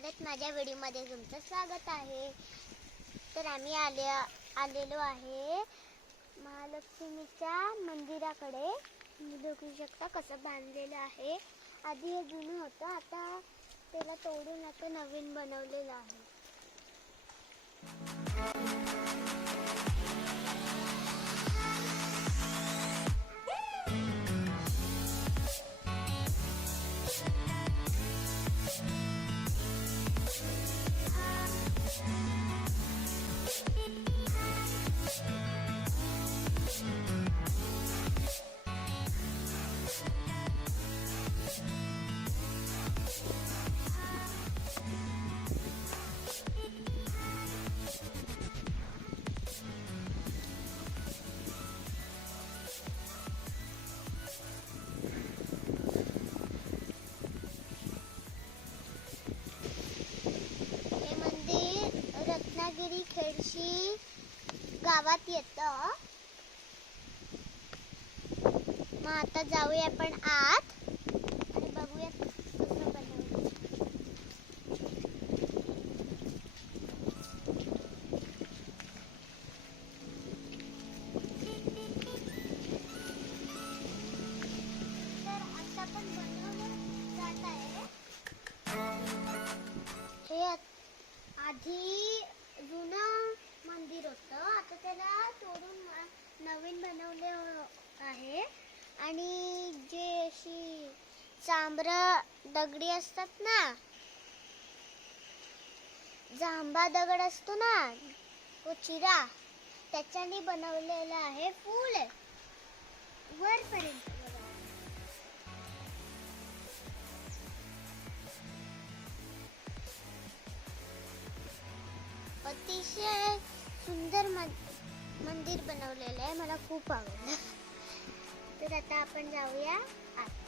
परत माझ्या व्हिडिओमध्ये तुमचं स्वागत आहे। तर आम्ही आलेलो आहे महालक्ष्मीच्या मंदिराकडे। तुम्ही बघू शकता कसं बांधलेलं आहे। आधी हे जुनं होतं, आता त्याला तोडून आता नवीन बनवलेलं आहे। रत्नागिरी खेडशी गावात येतं। मग आता जाऊया आपण आत आणि बघूया कसं बनवलं। तर आता पण बनवलं जात आहे। हे आधी जुनं मंदिर होतं, आता त्याला तोडून नवीन बनवले आहे। आणि जे अशी चांबरं दगडी असतात ना, जांभा दगड असतो ना तो चिरा, त्याच्याने बनवलेला आहे फूल वरपर्यंत। अतिशय सुंदर मंदिर बनवलेलं आहे, मला खूप आवडलं। तर आता आपण जाऊया आत।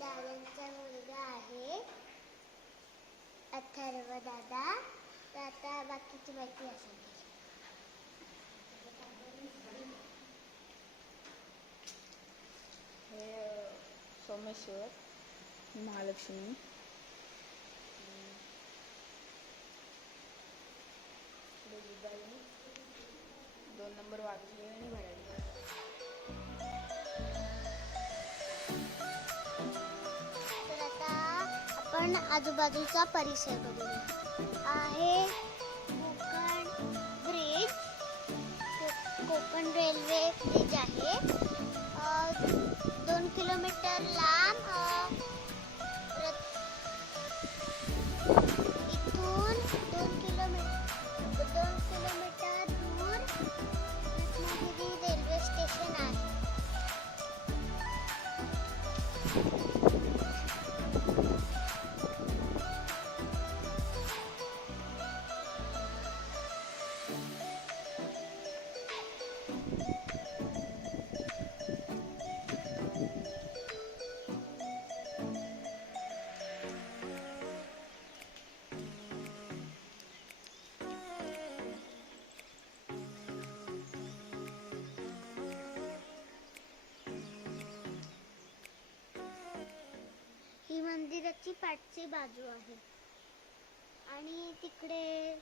दादांचा मुलगा आहे अथर्व दादा। तर आता बाकीची माहिती असेल। हे सोमेश्वर महालक्ष्मी, 2 नंबर वाचले आणि भरायला। तर आता आपण आजूबाजूचा परिसर बघूया। आहे कोकण रेल्वे ब्रिज आहे। 2 किलोमीटर लांब, इथून 2 किलोमीटर दूर रत्नागिरी रेल्वे स्टेशन आहे। ही मंदिराची पाठची बाजू आहे आणि तिकडे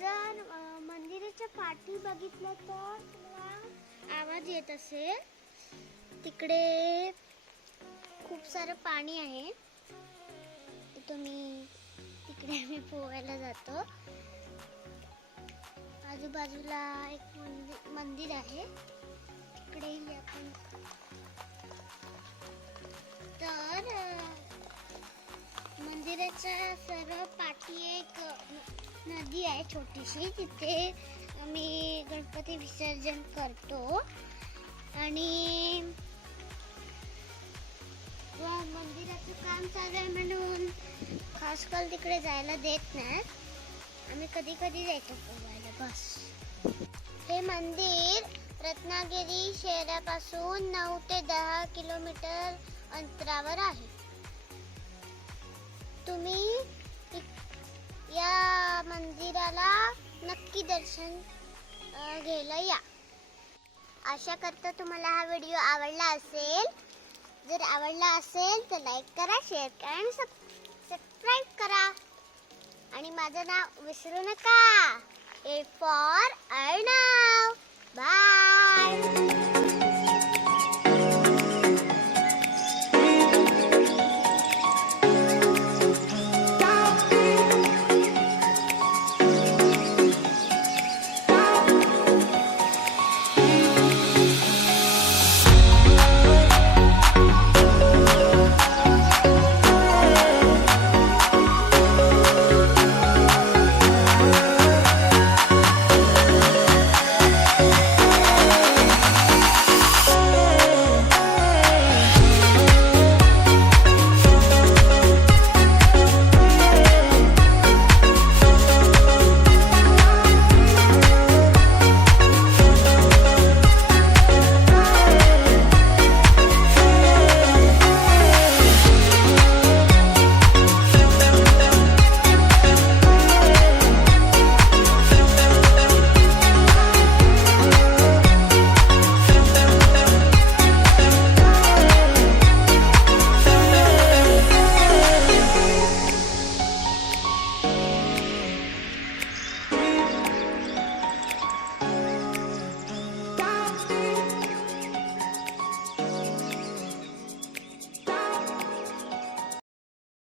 जर मंदिराच्या पाठी बघितलं तर तुम्हाला आवाज येत असेल. तिकडे खूप सारं पाणी आहे. तिकडे आम्ही पोहायला जातो. आजूबाजूला एक मंदिर आहे, तिकडेही आपण. तर मंदिराच्या सर्व पाठी एक नदी आहे छोटीशी, तिथे आम्ही गणपती विसर्जन करतो. आणि मंदिराचं काम चालू आहे म्हणून खास कल तिकडे जायला देत नाही. आम्ही कधी कधी जायचो पोहायला बस. हे मंदिर रत्नागिरी शहरापासून 9 ते 10 किलोमीटर अंतरावर आहे. तुम्ही या मंदिराला नक्की दर्शन घ्यायला या. आशा करतो तुम्हाला हा व्हिडिओ आवडला असेल. जर आवडला असेल तर लाईक करा, शेअर करा आणि सबस्क्राईब करा. आणि माझं नाव विसरू नका. A for Arnav. Bye.